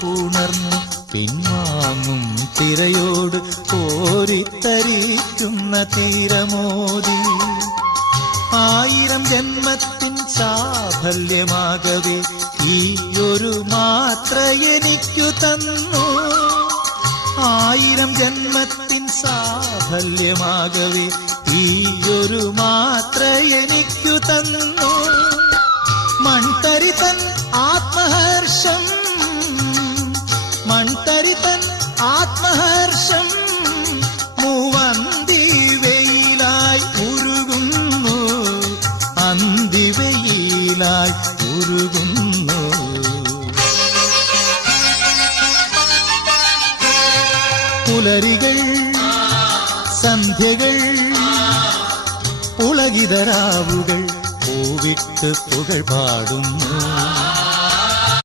പുണർന്നു പിൻവാങ്ങും തിരയോട് കോരിത്തരിക്കുന്ന തീരമോദി. 1000 ജന്മത്തിൻ സാഫല്യമാകവേ ഈയൊരു മാത്ര എനിക്കു തന്നു. 1000 ജന്മത്തിൻ സാഫല്യമാകവേ ഈയൊരു മാത്ര എനിക്കു തന്നു. മൺതരിതൻ ആത്മഹർഷം, മൺതരിതൻ ആത്മഹർഷം മൂവന്തി വെയിലായി ഉരുകുന്നു, അന്തിവെയിലായി ഉരുകുന്നു. പുലരികൾ സന്ധ്യകൾ പുളകിതരാവുകൾ പൂവിട്ട് പുകഴ് പാടുന്നു.